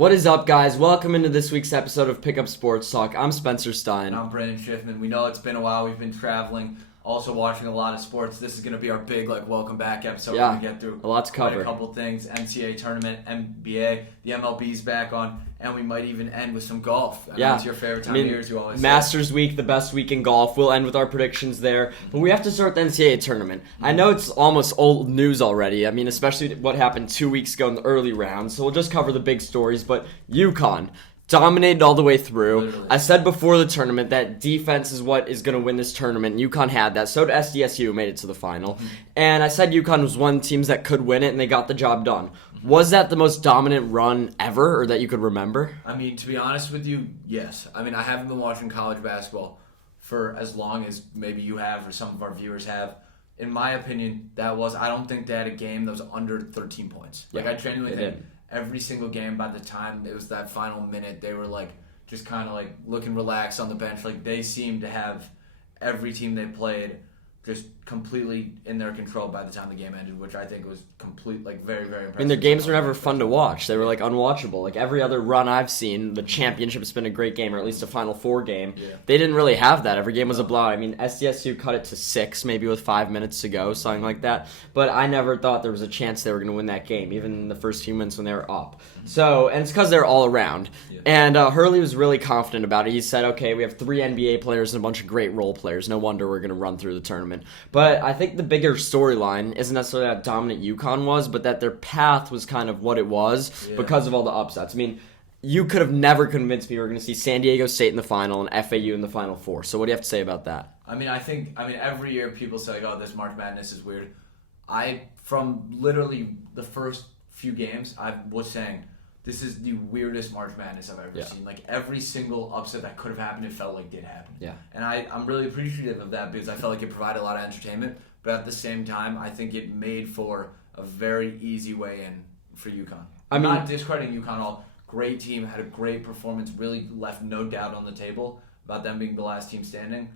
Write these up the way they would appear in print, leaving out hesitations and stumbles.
What is up, guys? Welcome into this week's episode of Pickup Sports Talk. I'm Spencer Stein. And I'm Brandon Schiffman. We know it's been a while. We've been traveling, also watching a lot of sports. This is going to be our big, welcome back episode. Yeah, we're going to get through a lot to cover. A couple things. NCAA tournament, NBA, the MLB's back on, and we might even end with some golf. I mean, it's your favorite time of year, as you always say. Masters week, the best week in golf. We'll end with our predictions there. But we have to start the NCAA tournament. I know it's almost old news already. I mean, especially what happened 2 weeks ago in the early rounds. So we'll just cover the big stories. But UConn dominated all the way through. Literally. I said before the tournament that defense is what is going to win this tournament. UConn had that. So did SDSU, who made it to the final. And I said UConn was one of the teams that could win it, and they got the job done. Was that the most dominant run ever, or that you could remember? I mean, to be honest with you, yes. I mean, I haven't been watching college basketball for as long as maybe you have or some of our viewers have. In my opinion, I don't think they had a game that was under 13 points. I genuinely think every single game, by the time it was that final minute, they were just kind of looking relaxed on the bench. They seemed to have every team they played just completely in their control by the time the game ended, which I think was very, very impressive. I mean, their games were never fun to watch. They were unwatchable. Every other run I've seen, the championship's been a great game, or at least a Final Four game. Yeah. They didn't really have that. Every game was a blowout. I mean, SDSU cut it to 6, maybe with 5 minutes to go, something like that. But I never thought there was a chance they were going to win that game, even in the first few minutes when they were up. So, and it's because they're all around. Yeah. And Hurley was really confident about it. He said, okay, we have 3 NBA players and a bunch of great role players. No wonder we're going to run through the tournament. But I think the bigger storyline isn't necessarily how dominant UConn was, but that their path was kind of what it was because of all the upsets. I mean, you could have never convinced me we were going to see San Diego State in the final and FAU in the Final Four. So what do you have to say about that? I mean, every year people say, oh, this March Madness is weird. From literally the first few games, I was saying, this is the weirdest March Madness I've ever seen. Every single upset that could have happened, it felt like did happen. Yeah. And I'm really appreciative of that because I felt like it provided a lot of entertainment. But at the same time, I think it made for a very easy way in for UConn. I'm not discrediting UConn at all. Great team, had a great performance, really left no doubt on the table about them being the last team standing.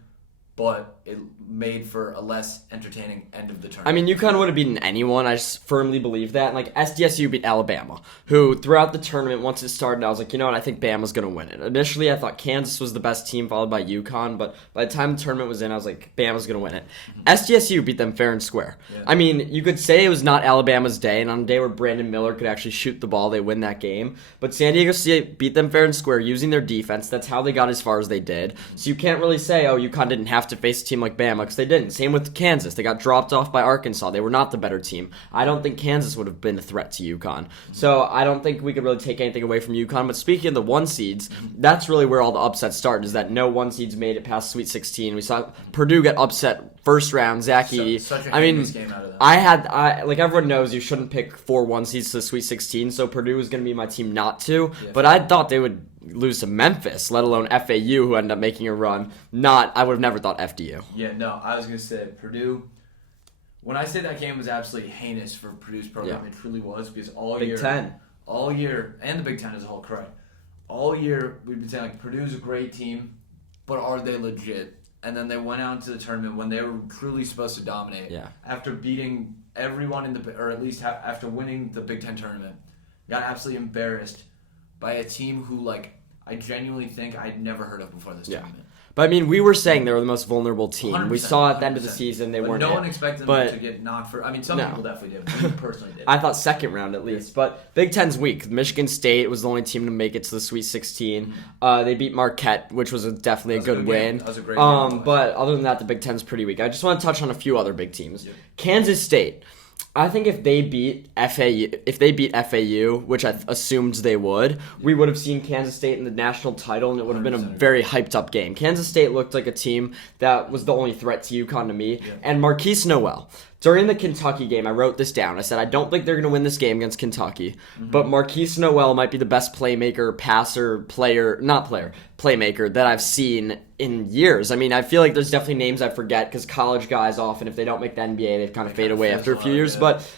But it made for a less entertaining end of the tournament. I mean, UConn would have beaten anyone. I just firmly believe that. SDSU beat Alabama, who throughout the tournament, once it started, I was like, you know what, I think Bama's going to win it. Initially, I thought Kansas was the best team, followed by UConn. But by the time the tournament was in, I was like, Bama's going to win it. SDSU beat them fair and square. Yeah. I mean, you could say it was not Alabama's day, and on a day where Brandon Miller could actually shoot the ball, they win that game. But San Diego State beat them fair and square using their defense. That's how they got as far as they did. So you can't really say, oh, UConn didn't have to face a team like Bama, because they didn't. Same with Kansas. They got dropped off by Arkansas. They were not the better team. I don't think Kansas would have been a threat to UConn. So I don't think we could really take anything away from UConn. But speaking of the 1 seeds, that's really where all the upsets started, is that no 1 seeds made it past Sweet 16. We saw Purdue get upset first round. Zach Edey. Such a game out of that. Like everyone knows, you shouldn't pick 4 1 seeds to the Sweet 16, so Purdue was going to be my team not to. Yeah. But I thought they would lose to Memphis, let alone FAU, who ended up making a run. I would have never thought FDU. Yeah, no, I was going to say Purdue. When I say that game was absolutely heinous for Purdue's program, it truly was, because Big Ten, and the Big Ten as a whole, correct. All year we've been saying Purdue's a great team, but are they legit? And then they went out into the tournament when they were truly supposed to dominate. Yeah. After beating everyone or at least after winning the Big Ten tournament, got absolutely embarrassed by a team who, I genuinely think I'd never heard of before this tournament. But, I mean, we were saying they were the most vulnerable team. We saw at the end of the 100%. season they but weren't. No one expected them to get knocked for. I mean, some people definitely did. But me personally did. I thought second round at least. But Big Ten's weak. Michigan State was the only team to make it to the Sweet 16. They beat Marquette, which was definitely a good win. That was a great game. But other than that, the Big Ten's pretty weak. I just want to touch on a few other big teams. Yep. Kansas State. I think if they beat FAU, which I assumed they would, we would have seen Kansas State in the national title, and it would have been a very hyped up game. Kansas State looked like a team that was the only threat to UConn to me, and Marquise Noel. During the Kentucky game, I wrote this down. I said, I don't think they're going to win this game against Kentucky, but Marquise Noel might be the best playmaker, playmaker that I've seen in years. I mean, I feel like there's definitely names I forget because college guys often, if they don't make the NBA, they kind of fade away after a few years. Yeah. But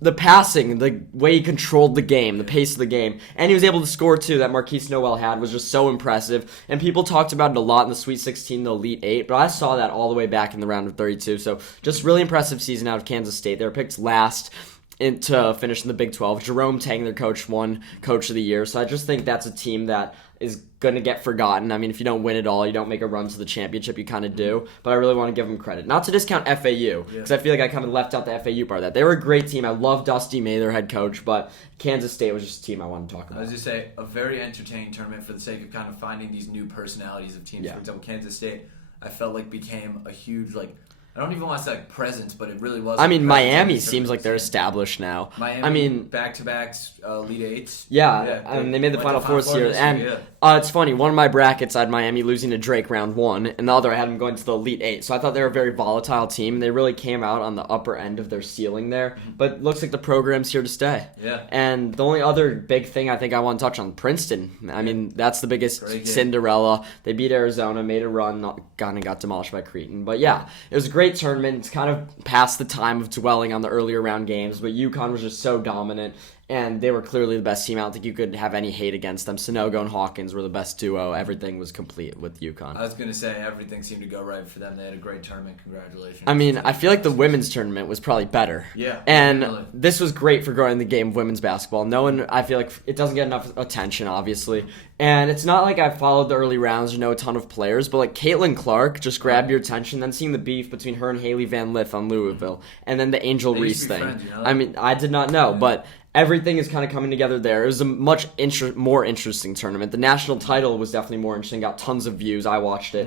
the passing, the way he controlled the game, the pace of the game, and he was able to score too, that Marquise Noel had was just so impressive. And people talked about it a lot in the Sweet 16, the Elite 8, but I saw that all the way back in the round of 32. So just really impressive season out of Kansas State. They were picked last. to finish in the Big 12. Jerome Tang, their coach, won Coach of the Year. So I just think that's a team that is going to get forgotten. I mean, if you don't win it all, you don't make a run to the championship, you kind of do. But I really want to give them credit. Not to discount FAU, because I feel like I kind of left out the FAU part of that. They were a great team. I love Dusty May, their head coach, but Kansas State was just a team I wanted to talk about. I was just say a very entertaining tournament for the sake of kind of finding these new personalities of teams. For example, Kansas State, I felt like became a huge, I don't even want to say presence, but it really was. I mean, Miami seems like they're established now. Miami, back-to-backs, Elite Eights. Yeah, I mean, they made the Final Four this year. And it's funny, one of my brackets I had Miami losing to Drake round 1, and the other I had them going to the Elite Eight. So I thought they were a very volatile team. They really came out on the upper end of their ceiling there. But it looks like the program's here to stay. Yeah. And the only other big thing I think I want to touch on, Princeton. I mean, that's the biggest Cinderella. They beat Arizona, made a run, got demolished by Creighton. But yeah, it was a great tournament. It's kind of past the time of dwelling on the earlier round games, but UConn was just so dominant, and they were clearly the best team. I don't think you could have any hate against them. Sonogo and Hawkins were the best duo. Everything was complete with UConn. I was going to say everything seemed to go right for them. They had a great tournament. Congratulations. I mean, I feel like the women's tournament was probably better. Yeah. And definitely. This was great for growing the game of women's basketball. I feel like it doesn't get enough attention, obviously. And it's not like I followed the early rounds or know a ton of players, but like Caitlin Clark just grabbed your attention. Then seeing the beef between her and Haley Van Lith on Louisville, and then the Angel Reese thing. Friends, you know? I mean, I did not know, but everything is kind of coming together there. It was a much more interesting tournament. The national title was definitely more interesting. Got tons of views. I watched it.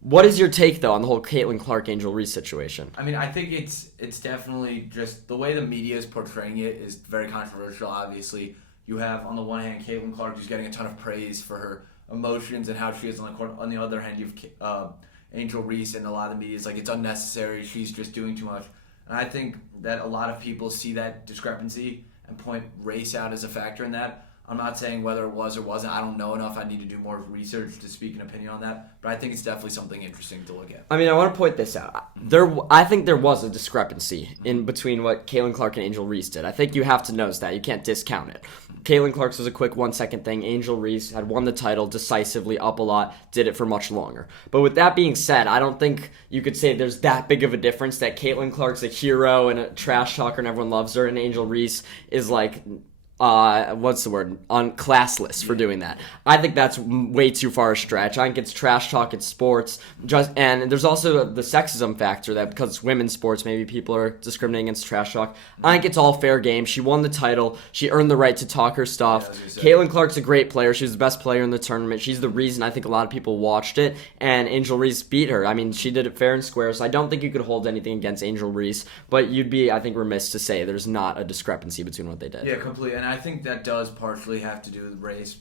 What is your take, though, on the whole Caitlin Clark Angel Reese situation? I mean, I think it's definitely just the way the media is portraying it is very controversial. Obviously, you have on the one hand Caitlin Clark who's getting a ton of praise for her emotions and how she is on the court. On the other hand, you have Angel Reese, and a lot of the media is like it's unnecessary. She's just doing too much. And I think that a lot of people see that discrepancy and point race out as a factor in that. I'm not saying whether it was or wasn't. I don't know enough. I need to do more research to speak an opinion on that. But I think it's definitely something interesting to look at. I mean, I want to point this out. I think there was a discrepancy in between what Caitlin Clark and Angel Reese did. I think you have to notice that. You can't discount it. Caitlin Clark's was a quick 1-second thing. Angel Reese had won the title decisively, up a lot, did it for much longer. But with that being said, I don't think you could say there's that big of a difference that Caitlin Clark's a hero and a trash talker and everyone loves her, and Angel Reese is like what's the word? On classless for doing that. I think that's way too far a stretch. I think it's trash talk, it's sports. And there's also the sexism factor that because it's women's sports, maybe people are discriminating against trash talk. I think it's all fair game. She won the title. She earned the right to talk her stuff. Caitlin Clark's a great player. She was the best player in the tournament. She's the reason I think a lot of people watched it. And Angel Reese beat her. I mean, she did it fair and square, so I don't think you could hold anything against Angel Reese. But you'd be, I think, remiss to say there's not a discrepancy between what they did. Yeah, completely. And I think that does partially have to do with race.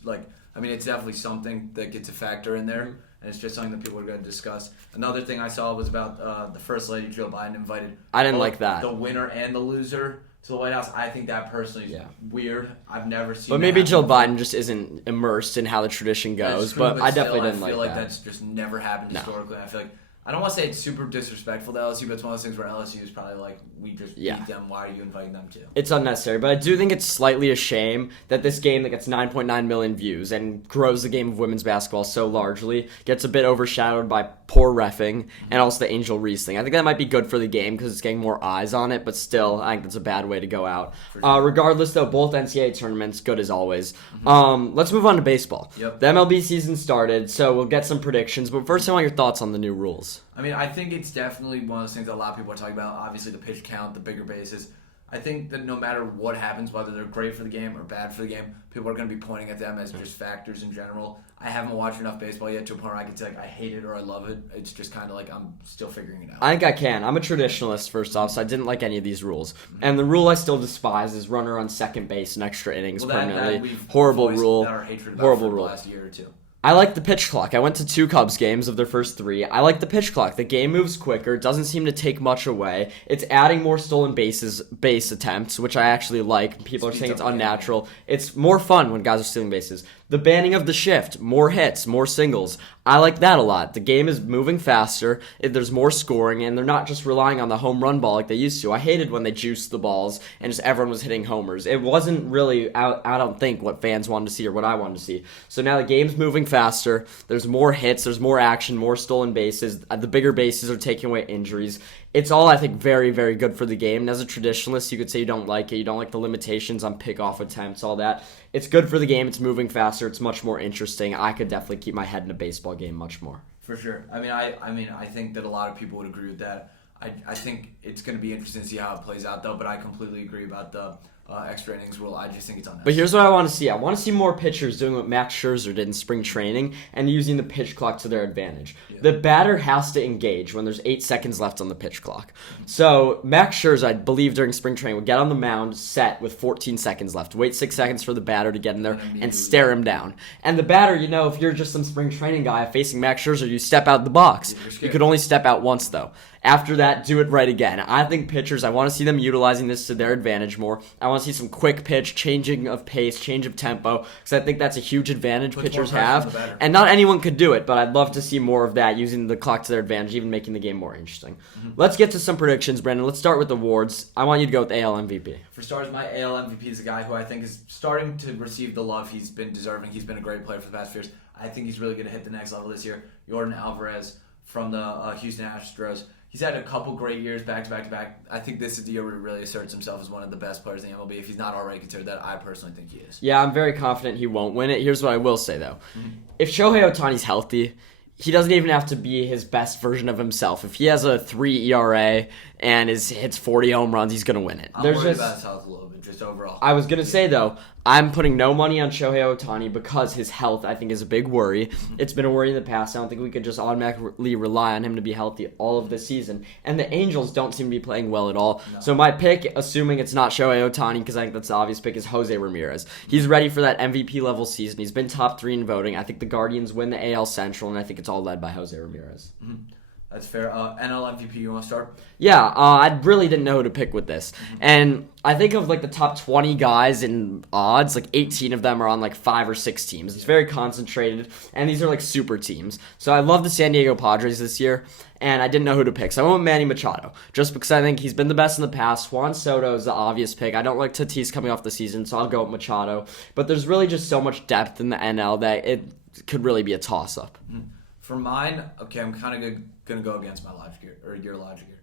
It's definitely something that gets a factor in there, and it's just something that people are going to discuss. Another thing I saw was about the First Lady, Jill Biden, invited I didn't like that. The winner and the loser to the White House. I think that personally is weird. I've never seen But maybe Jill Biden just isn't immersed in how the tradition goes, true, but I definitely didn't like that. I feel like that's just never happened historically. I feel like I don't want to say it's super disrespectful to LSU, but it's one of those things where LSU is probably like, we just beat them. Why are you inviting them too? It's unnecessary, but I do think it's slightly a shame that this game that gets 9.9 million views and grows the game of women's basketball so largely gets a bit overshadowed by poor reffing and also the Angel Reese thing. I think that might be good for the game because it's getting more eyes on it, but still, I think that's a bad way to go out. Sure. Regardless, though, both NCAA tournaments, good as always. Let's move on to baseball. Yep. The MLB season started, so we'll get some predictions, but first I want your thoughts on the new rules. I mean, I think it's definitely one of those things that a lot of people are talking about. Obviously, the pitch count, the bigger bases. I think that no matter what happens, whether they're great for the game or bad for the game, people are going to be pointing at them as just factors in general. I haven't watched enough baseball yet to a point where I can say I hate it or I love it. It's just kind of like I'm still figuring it out. I think I can. I'm a traditionalist, first off, so I didn't like any of these rules. And the rule I still despise is runner on second base in extra innings permanently. Horrible rule. Horrible rule. Last year or two. I like the pitch clock. I went to 2 Cubs games of their first 3. I like the pitch clock. The game moves quicker, doesn't seem to take much away. It's adding more stolen base attempts, which I actually like. People are saying it's unnatural. It's more fun when guys are stealing bases. The banning of the shift, more hits, more singles. I like that a lot. The game is moving faster, there's more scoring, and they're not just relying on the home run ball like they used to. I hated when they juiced the balls and just everyone was hitting homers. It wasn't really, I don't think, what fans wanted to see or what I wanted to see. So now the game's moving faster, there's more hits, there's more action, more stolen bases. The bigger bases are taking away injuries. It's all, I think, very, very good for the game. And as a traditionalist, you could say you don't like it. You don't like the limitations on pickoff attempts, all that. It's good for the game. It's moving faster. It's much more interesting. I could definitely keep my head in a baseball game much more. For sure. I think that a lot of people would agree with that. I think it's going to be interesting to see how it plays out, though, but I completely agree about the extra innings rule. I just think it's unnecessary. But here's what I want to see. I want to see more pitchers doing what Max Scherzer did in spring training and using the pitch clock to their advantage. Yeah. The batter has to engage when there's 8 seconds left on the pitch clock. So Max Scherzer, I believe, during spring training would get on the mound set with 14 seconds left. Wait 6 seconds for the batter to get in there and stare him down. And the batter, if you're just some spring training guy facing Max Scherzer, you step out the box. You could only step out once, though. After that, do it right again. I think pitchers, I want to see them utilizing this to their advantage more. I want to see some quick pitch, changing of pace, change of tempo, because I think that's a huge advantage pitchers have. And not anyone could do it, but I'd love to see more of that, using the clock to their advantage, even making the game more interesting. Mm-hmm. Let's get to some predictions, Brandon. Let's start with awards. I want you to go with AL MVP. For starters, my AL MVP is a guy who I think is starting to receive the love he's been deserving. He's been a great player for the past few years. I think he's really going to hit the next level this year. Yordan Alvarez from the Houston Astros. He's had a couple great years back to back. I think this is the year where he really asserts himself as one of the best players in the MLB. If he's not already considered that, I personally think he is. Yeah, I'm very confident he won't win it. Here's what I will say, though. Mm-hmm. If Shohei Ohtani's healthy, he doesn't even have to be his best version of himself. If he has a 3 ERA and hits 40 home runs, he's going to win it. I'm worried about his health a little bit, just overall. I was going to say, though, I'm putting no money on Shohei Ohtani because his health, I think, is a big worry. It's been a worry in the past. I don't think we could just automatically rely on him to be healthy all of the season. And the Angels don't seem to be playing well at all. No. So my pick, assuming it's not Shohei Ohtani, because I think that's the obvious pick, is Jose Ramirez. He's ready for that MVP-level season. He's been top 3 in voting. I think the Guardians win the AL Central, and I think it's all led by Jose Ramirez. Mm-hmm. That's fair. NL MVP, you want to start? Yeah, I really didn't know who to pick with this. And I think of the top 20 guys in odds, 18 of them are on 5 or 6 teams. It's very concentrated, and these are super teams. So I love the San Diego Padres this year, and I didn't know who to pick. So I went with Manny Machado, just because I think he's been the best in the past. Juan Soto is the obvious pick. I don't like Tatis coming off the season, so I'll go with Machado. But there's really just so much depth in the NL that it could really be a toss-up. For mine, okay, I'm kind of going to go against my logic here, or your logic here.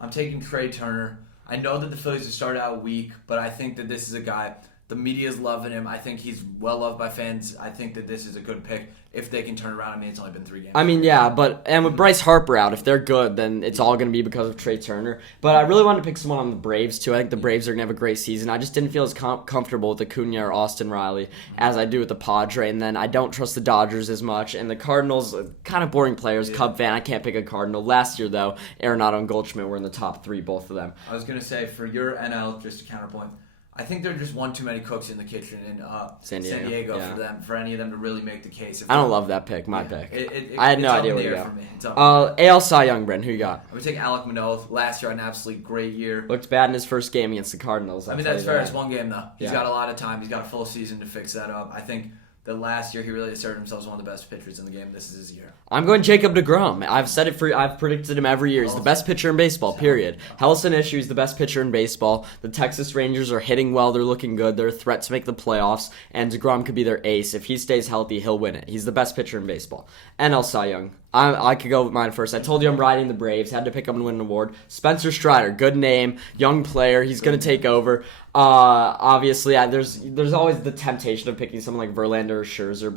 I'm taking Trey Turner. I know that the Phillies have started out weak, but I think that this is a guy, the media's loving him. I think he's well-loved by fans. I think that this is a good pick if they can turn around. It's only been 3 games. And with Bryce Harper out, if they're good, then it's all going to be because of Trey Turner. But I really wanted to pick someone on the Braves, too. I think the Braves are going to have a great season. I just didn't feel as comfortable with Acuna or Austin Riley as I do with the Padre. And then I don't trust the Dodgers as much. And the Cardinals, kind of boring players. Yeah. Cub fan, I can't pick a Cardinal. Last year, though, Arenado and Goldschmidt were in the top 3, both of them. I was going to say, for your NL, just a counterpoint, I think there are just one too many cooks in the kitchen in San Diego yeah. for any of them to really make the case. I don't love that pick. My pick. I had no idea what you got. AL Cy Young, Bren. Who you got? I'm gonna take Alek Manoah. Last year, had an absolutely great year. Looked bad in his first game against the Cardinals. That's fair. It's one game though. He's got a lot of time. He's got a full season to fix that up. I think that last year he really asserted himself as one of the best pitchers in the game. This is his year. I'm going Jacob deGrom. I've predicted him every year. He's the best pitcher in baseball, period. Helson issue, he's the best pitcher in baseball. The Texas Rangers are hitting well. They're looking good. They're a threat to make the playoffs, and deGrom could be their ace. If he stays healthy, he'll win it. He's the best pitcher in baseball. NL Cy Young. I could go with mine first. I told you I'm riding the Braves. Had to pick up and win an award. Spencer Strider, good name, young player. He's going to take over. Obviously, there's always the temptation of picking someone like Verlander or Scherzer.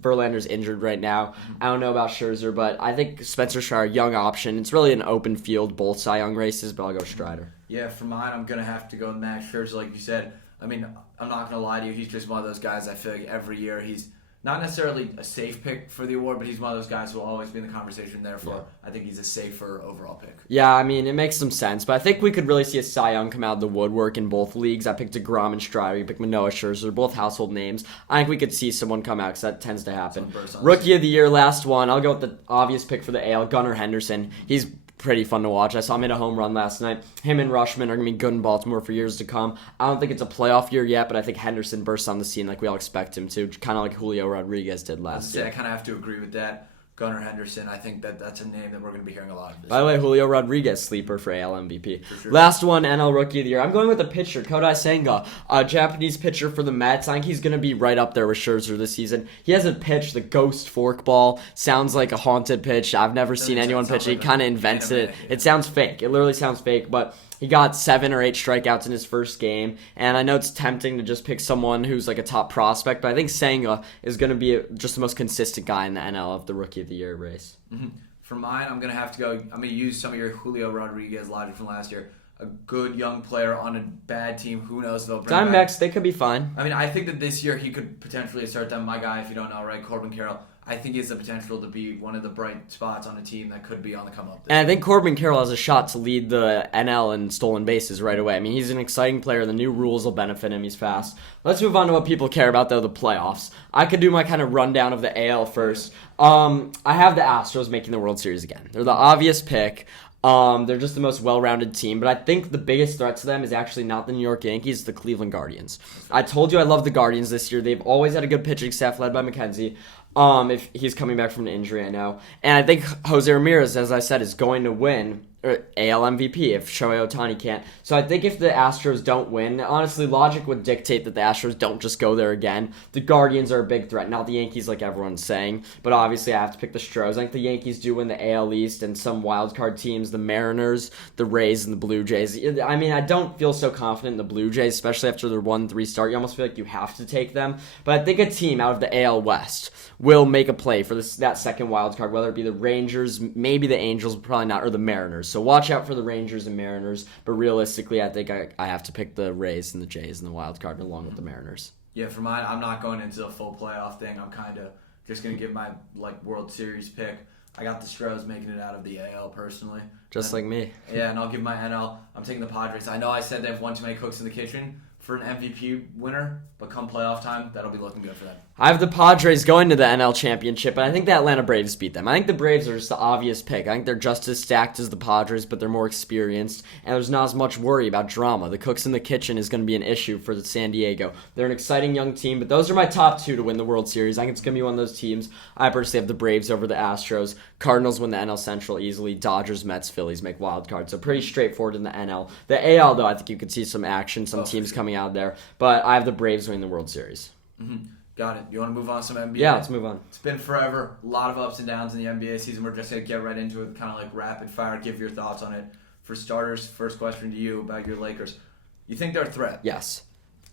Verlander's injured right now. I don't know about Scherzer, but I think Spencer Strider, young option. It's really an open field, both Cy Young races, but I'll go Strider. Yeah, for mine, I'm going to have to go with Max Scherzer, like you said. I'm not going to lie to you. He's just one of those guys I feel like every year he's not necessarily a safe pick for the award, but he's one of those guys who will always be in the conversation. Therefore, I think he's a safer overall pick. Yeah, it makes some sense. But I think we could really see a Cy Young come out of the woodwork in both leagues. I picked deGrom and Strider. You picked Manoah, Scherzer, both household names. I think we could see someone come out because that tends to happen. Rookie of the year, last one. I'll go with the obvious pick for the AL, Gunnar Henderson. He's pretty fun to watch. I saw him hit a home run last night. Him and Rushman are going to be good in Baltimore for years to come. I don't think it's a playoff year yet, but I think Henderson bursts on the scene like we all expect him to, kind of like Julio Rodriguez did last year. I kind of have to agree with that. Gunnar Henderson. I think that's a name that we're going to be hearing a lot of this By the way, Julio Rodriguez, sleeper for AL MVP. For sure. Last one, NL Rookie of the Year. I'm going with the pitcher, Kodai Senga, a Japanese pitcher for the Mets. I think he's going to be right up there with Scherzer this season. He has a pitch, the ghost forkball. Sounds like a haunted pitch. I've never seen anyone pitch it. He kind of invented it. It sounds fake. It literally sounds fake, but he got 7 or 8 strikeouts in his first game, and I know it's tempting to just pick someone who's like a top prospect, but I think Senga is going to be just the most consistent guy in the NL of the Rookie of the Year race. Mm-hmm. For mine, I'm going to use some of your Julio Rodriguez logic from last year. A good young player on a bad team. Who knows if they'll bring back. Diamondbacks, they could be fine. I mean, I think that this year he could potentially assert them. My guy, if you don't know, right, Corbin Carroll. I think he has the potential to be one of the bright spots on a team that could be on the come up. And I think Corbin Carroll has a shot to lead the NL in stolen bases right away. I mean, he's an exciting player. The new rules will benefit him. He's fast. Let's move on to what people care about, though, the playoffs. I could do my kind of rundown of the AL first. I have the Astros making the World Series again. They're the obvious pick. They're just the most well-rounded team, but I think the biggest threat to them is actually not the New York Yankees, it's the Cleveland Guardians. I told you I love the Guardians this year. They've always had a good pitching staff led by McKenzie. If he's coming back from an injury, I know. And I think Jose Ramirez, as I said, is going to win AL MVP if Shohei Ohtani can't. So I think if the Astros don't win, honestly, logic would dictate that the Astros don't just go there again. The Guardians are a big threat, not the Yankees like everyone's saying, but obviously I have to pick the Stros. I think the Yankees do win the AL East, and some wildcard teams, the Mariners, the Rays, and the Blue Jays. I mean, I don't feel so confident in the Blue Jays, especially after their 1-3 start. You almost feel like you have to take them. But I think a team out of the AL West will make a play for that second wild card, whether it be the Rangers, maybe the Angels, probably not, or the Mariners. So watch out for the Rangers and Mariners, but realistically, I think I have to pick the Rays and the Jays in the wild card along with the Mariners. Yeah, for mine, I'm not going into a full playoff thing. I'm kind of just going to give my World Series pick. I got the Stros making it out of the AL personally. Like me. Yeah, and I'll give my NL. I'm taking the Padres. I know I said they have one too many cooks in the kitchen for an MVP winner, but come playoff time, that'll be looking good for them. I have the Padres going to the NL Championship, and I think the Atlanta Braves beat them. I think the Braves are just the obvious pick. I think they're just as stacked as the Padres, but they're more experienced, and there's not as much worry about drama. The cooks in the kitchen is going to be an issue for the San Diego. They're an exciting young team, but those are my top 2 to win the World Series. I think it's going to be one of those teams. I personally have the Braves over the Astros. Cardinals win the NL Central easily. Dodgers, Mets, Phillies make wild cards, so pretty straightforward in the NL. The AL, though, I think you could see some action, some teams coming out there, but I have the Braves winning the World Series. Mm-hmm. Got it. You want to move on to some NBA? Yeah, let's move on. It's been forever. A lot of ups and downs in the NBA season. We're just going to get right into it, kind of like rapid fire. Give your thoughts on it. For starters, first question to you about your Lakers. You think they're a threat? Yes.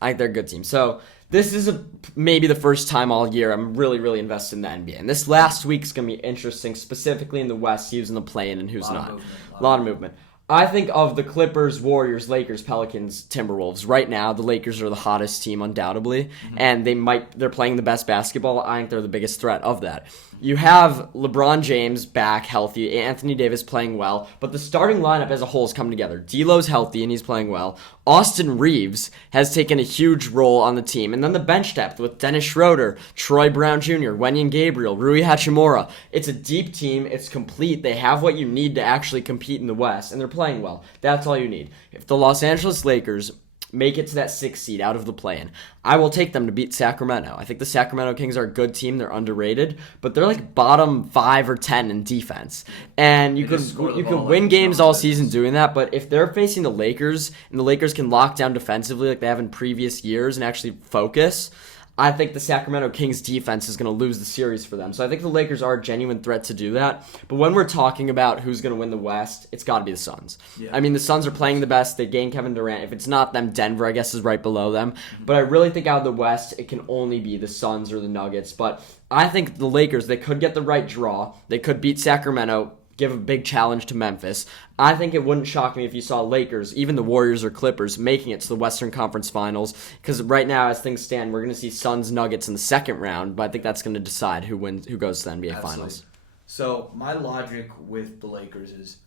I think they're a good team. So this is maybe the first time all year I'm really, really invested in the NBA. And this last week's going to be interesting, specifically in the West, who's in the play-in and who's not. A lot of movement. I think of the Clippers, Warriors, Lakers, Pelicans, Timberwolves. Right now, the Lakers are the hottest team, undoubtedly, and they're playing the best basketball. I think they're the biggest threat of that. You have LeBron James back healthy, Anthony Davis playing well, but the starting lineup as a whole has come together. D'Lo's healthy and he's playing well. Austin Reeves has taken a huge role on the team. And then the bench depth with Dennis Schroeder, Troy Brown Jr., Wenyen Gabriel, Rui Hachimura. It's a deep team. It's complete. They have what you need to actually compete in the West, and they're playing well. That's all you need. If the Los Angeles Lakers make it to that 6th seed out of the play-in, I will take them to beat Sacramento. I think the Sacramento Kings are a good team. They're underrated, but they're like bottom 5 or 10 in defense. And you could win games all season doing that, but if they're facing the Lakers and the Lakers can lock down defensively like they have in previous years and actually focus, I think the Sacramento Kings defense is going to lose the series for them. So I think the Lakers are a genuine threat to do that. But when we're talking about who's going to win the West, it's got to be the Suns. Yeah. I mean, the Suns are playing the best. They gained Kevin Durant. If it's not them, Denver, I guess, is right below them. But I really think out of the West, it can only be the Suns or the Nuggets. But I think the Lakers, they could get the right draw. They could beat Sacramento, give a big challenge to Memphis. I think it wouldn't shock me if you saw Lakers, even the Warriors or Clippers, making it to the Western Conference Finals. Because right now, as things stand, we're going to see Suns Nuggets in the second round, but I think that's going to decide who goes to the NBA Finals. So my logic with the Lakers is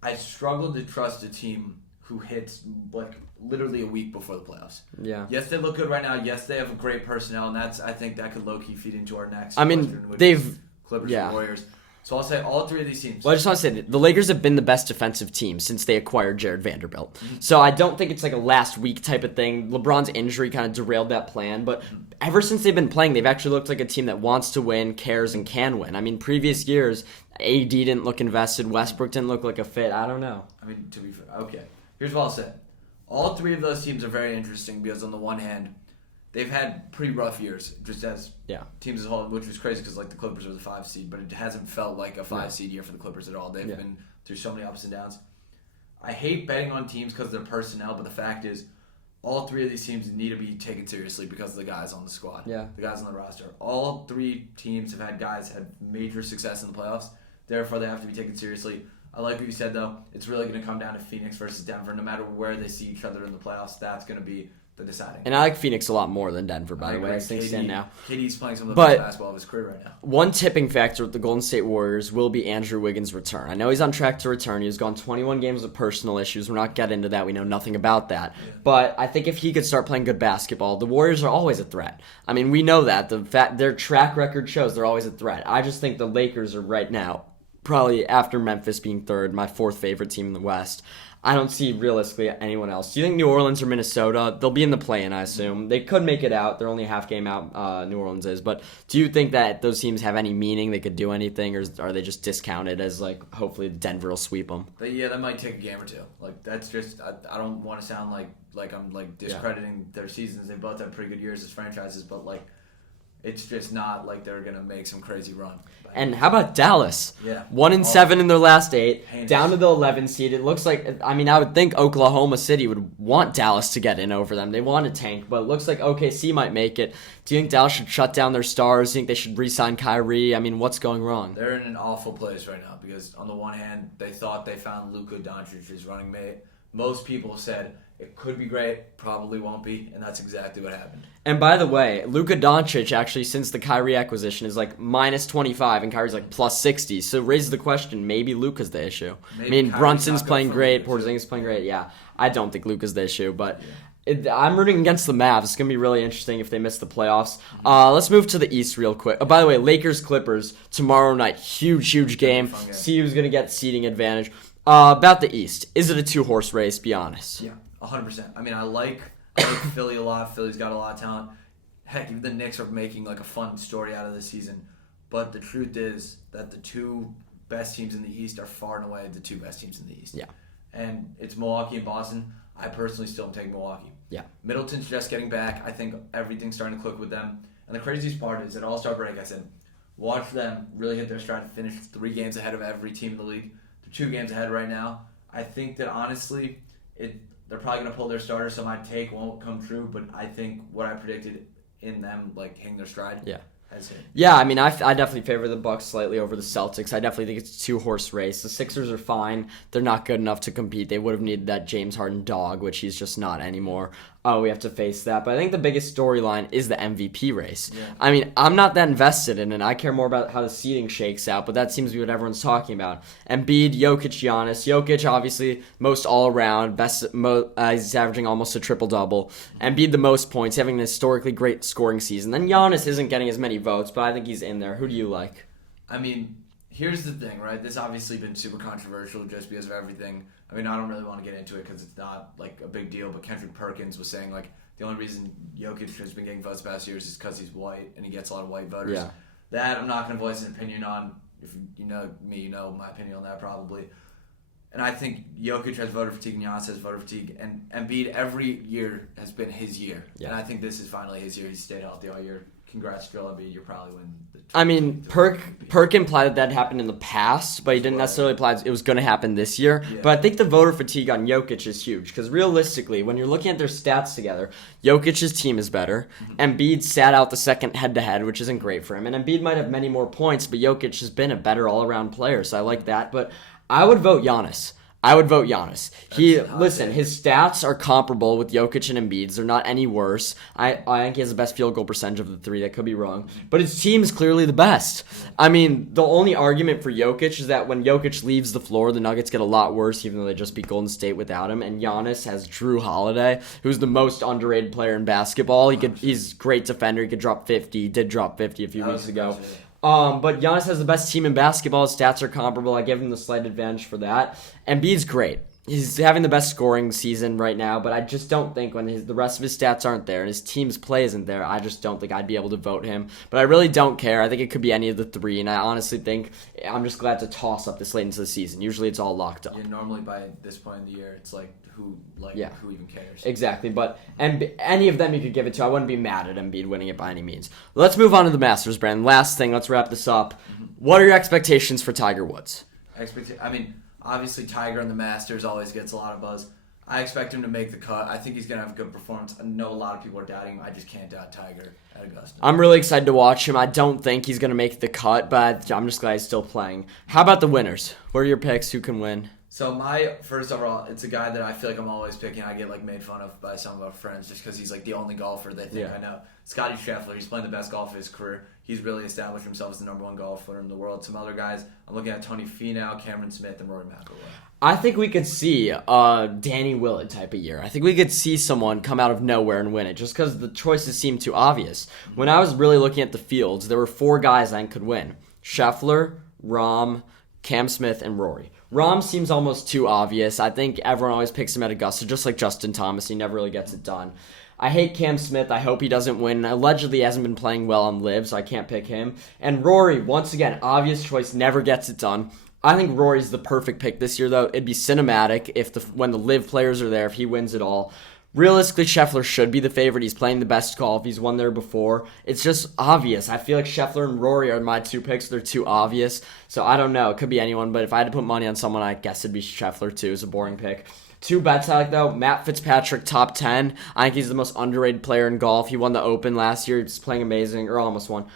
I struggle to trust a team who hits like literally a week before the playoffs. Yeah. Yes, they look good right now. Yes, they have great personnel, and I think that could low-key feed into our next. I mean, they've Clippers and Warriors. So I'll say all three of these teams. Well, I just want to say the Lakers have been the best defensive team since they acquired Jared Vanderbilt. So I don't think it's like a last week type of thing. LeBron's injury kind of derailed that plan, but ever since they've been playing, they've actually looked like a team that wants to win, cares, and can win. I mean, previous years, AD didn't look invested, Westbrook didn't look like a fit. I don't know. I mean, to be fair, okay. Here's what I'll say. All three of those teams are very interesting because on the one hand, they've had pretty rough years, just as teams as a whole, which was crazy because like the Clippers were the 5 seed, but it hasn't felt like a 5 seed year for the Clippers at all. They've been through so many ups and downs. I hate betting on teams because of their personnel, but the fact is, all three of these teams need to be taken seriously because of the guys on the squad, the guys on the roster. All three teams have had guys had major success in the playoffs, therefore they have to be taken seriously. I like what you said though. It's really going to come down to Phoenix versus Denver. No matter where they see each other in the playoffs, that's going to be the deciding. And I like Phoenix a lot more than Denver, by the way, as things stand now. KD's playing some of the best basketball of his career right now. One tipping factor with the Golden State Warriors will be Andrew Wiggins' return. I know he's on track to return. He's gone 21 games with personal issues. We're not getting into that. We know nothing about that. Yeah. But I think if he could start playing good basketball, the Warriors are always a threat. I mean, we know that. Their track record shows they're always a threat. I just think the Lakers are right now, probably after Memphis being third, my fourth favorite team in the West. I don't see realistically anyone else. Do you think New Orleans or Minnesota? They'll be in the play-in, I assume. They could make it out. They're only a half game out, New Orleans is. But do you think that those teams have any meaning? They could do anything? Or are they just discounted as, like, hopefully Denver will sweep them? Yeah, that might take a game or two. Like, that's just, I don't want to sound like I'm, like, discrediting their seasons. They both have pretty good years as franchises, but, like, it's just not like they're going to make some crazy run. And how about Dallas? Yeah. 1-7 in their last 8, Heinous. down to the 11 seed. It looks like, I mean, I would think Oklahoma City would want Dallas to get in over them. They want to tank, but it looks like OKC might make it. Do you think Dallas should shut down their stars? Do you think they should re-sign Kyrie? I mean, what's going wrong? They're in an awful place right now because on the one hand, they thought they found Luka Doncic's running mate. Most people said it could be great, probably won't be, and that's exactly what happened. And by the way, Luka Doncic actually, since the Kyrie acquisition, is like minus 25, and Kyrie's like plus 60. So it raises the question, maybe Luka's the issue. Maybe I mean, Kyrie's Brunson's not playing good for great, Luka, Porzingis playing great. Yeah, I don't think Luka's the issue, but I'm rooting against the Mavs. It's going to be really interesting if they miss the playoffs. Let's move to the East real quick. By the way, Lakers-Clippers tomorrow night. Huge game. See who's going to get seeding advantage. About the East, is it a two-horse race? Be honest. Yeah, 100%. I mean, I like Philly a lot. Philly's got a lot of talent. Heck, even the Knicks are making like a fun story out of this season. But the truth is that the two best teams in the East are far and away the two best teams in the East. Yeah. And it's Milwaukee and Boston. I personally still am taking Milwaukee. Yeah. Middleton's just getting back. I think everything's starting to click with them. And the craziest part is at All-Star break, I said, watch them really hit their stride and finish 3 games ahead of every team in the league. They're 2 games ahead right now. I think that honestly, they're probably going to pull their starter, so my take won't come true. But I think what I predicted in them, like hitting their stride, has hit. Yeah, I mean, I definitely favor the Bucks slightly over the Celtics. I definitely think it's a two-horse race. The Sixers are fine. They're not good enough to compete. They would have needed that James Harden dog, which he's just not anymore. We have to face that. But I think the biggest storyline is the MVP race. Yeah. I mean, I'm not that invested in it. I care more about how the seeding shakes out, but that seems to be what everyone's talking about. Embiid, Jokic, Giannis. Jokic, obviously, most all-around. He's averaging almost a triple-double. Embiid, the most points, having an historically great scoring season. Then Giannis isn't getting as many votes, but I think he's in there. Who do you like? I mean, here's the thing, right? This obviously been super controversial just because of everything. I mean, I don't really want to get into it because it's not like a big deal, but Kendrick Perkins was saying like the only reason Jokic has been getting votes past years is because he's white and he gets a lot of white voters. Yeah. That I'm not going to voice an opinion on. If you know me, you know my opinion on that probably. And I think Jokic has voter fatigue and Giannis has voter fatigue. And Embiid every year has been his year. Yeah. And I think this is finally his year. He's stayed healthy all year. Congrats, Joel Embiid. You're probably winning the I mean, Perk implied that happened in the past, but he didn't necessarily imply it was going to happen this year. Yeah. But I think the voter fatigue on Jokic is huge because realistically, when you're looking at their stats together, Jokic's team is better. Embiid sat out the second head-to-head, which isn't great for him. And Embiid might have many more points, but Jokic has been a better all-around player, so I like that. But I would vote Giannis. His stats are comparable with Jokic and Embiid's. They're not any worse. I think he has the best field goal percentage of the 3. That could be wrong. But his team is clearly the best. I mean, the only argument for Jokic is that when Jokic leaves the floor, the Nuggets get a lot worse, even though they just beat Golden State without him. And Giannis has Drew Holiday, who's the most underrated player in basketball. He's a great defender. He could drop 50. He did drop 50 a few weeks ago. But Giannis has the best team in basketball. His stats are comparable. I give him the slight advantage for that. Embiid's great. He's having the best scoring season right now, but I just don't think when the rest of his stats aren't there and his team's play isn't there, I just don't think I'd be able to vote him. But I really don't care. I think it could be any of the three, and I honestly think I'm just glad to toss up this late into the season. Usually it's all locked up. Yeah, normally by this point in the year, it's like who even cares? Exactly, but any of them you could give it to. I wouldn't be mad at Embiid winning it by any means. Let's move on to the Masters, Brandon. Last thing, let's wrap this up. What are your expectations for Tiger Woods? Obviously, Tiger in the Masters always gets a lot of buzz. I expect him to make the cut. I think he's going to have a good performance. I know a lot of people are doubting him. I just can't doubt Tiger at Augusta. I'm really excited to watch him. I don't think he's going to make the cut, but I'm just glad he's still playing. How about the winners? What are your picks? Who can win? So my first overall, it's a guy that I feel like I'm always picking. I get made fun of by some of our friends just because he's the only golfer they think I know. Scotty Scheffler, he's playing the best golf of his career. He's really established himself as the number one golfer in the world. Some other guys, I'm looking at Tony Finau, Cameron Smith, and Rory McIlroy. I think we could see a Danny Willett type of year. I think we could see someone come out of nowhere and win it just because the choices seem too obvious. When I was really looking at the fields, there were 4 guys I think could win. Scheffler, Rahm, Cam Smith, and Rory. Rahm seems almost too obvious. I think everyone always picks him at Augusta, just like Justin Thomas. He never really gets it done. I hate Cam Smith. I hope he doesn't win. Allegedly, he hasn't been playing well on Live, so I can't pick him. And Rory, once again, obvious choice, never gets it done. I think Rory's the perfect pick this year, though. It'd be cinematic when the Live players are there, if he wins it all. Realistically, Scheffler should be the favorite. He's playing the best golf. He's won there before. It's just obvious. I feel like Scheffler and Rory are my 2 picks. They're too obvious. So I don't know. It could be anyone, but if I had to put money on someone, I guess it'd be Scheffler, too. It's a boring pick. 2 bets I like, though. Matt Fitzpatrick, top 10. I think he's the most underrated player in golf. He won the Open last year. He's playing amazing, or almost won.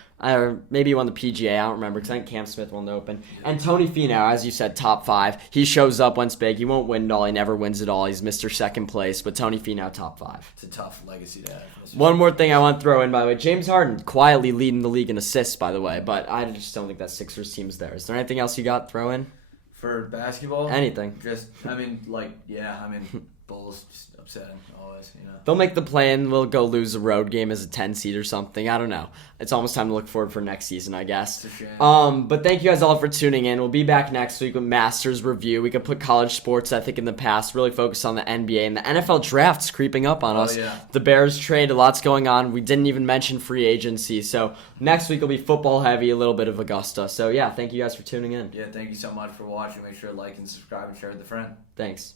Maybe he won the PGA. I don't remember because I think Cam Smith won the Open. And Tony Finau, as you said, top 5. He shows up when it's big. He won't win it all. He never wins it all. He's Mr. Second Place. But Tony Finau, top 5. It's a tough legacy to have. One more thing I want to throw in, by the way. James Harden quietly leading the league in assists, by the way. But I just don't think that Sixers team's there. Is there anything else you got to throw in? For basketball? Anything. Bulls just upsetting always, They'll make the play and we'll go lose a road game as a 10 seed or something. I don't know. It's almost time to look forward for next season, I guess. It's a shame. But thank you guys all for tuning in. We'll be back next week with Masters review. We could put college sports, I think, in the past, really focus on the NBA and the NFL draft's creeping up on us. Yeah. The Bears trade, a lot's going on. We didn't even mention free agency. So next week will be football heavy, a little bit of Augusta. So yeah, thank you guys for tuning in. Yeah, thank you so much for watching. Make sure to like and subscribe and share with a friend. Thanks.